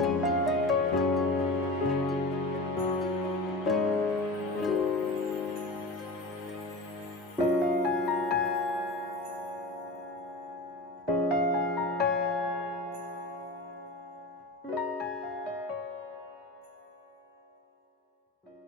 Música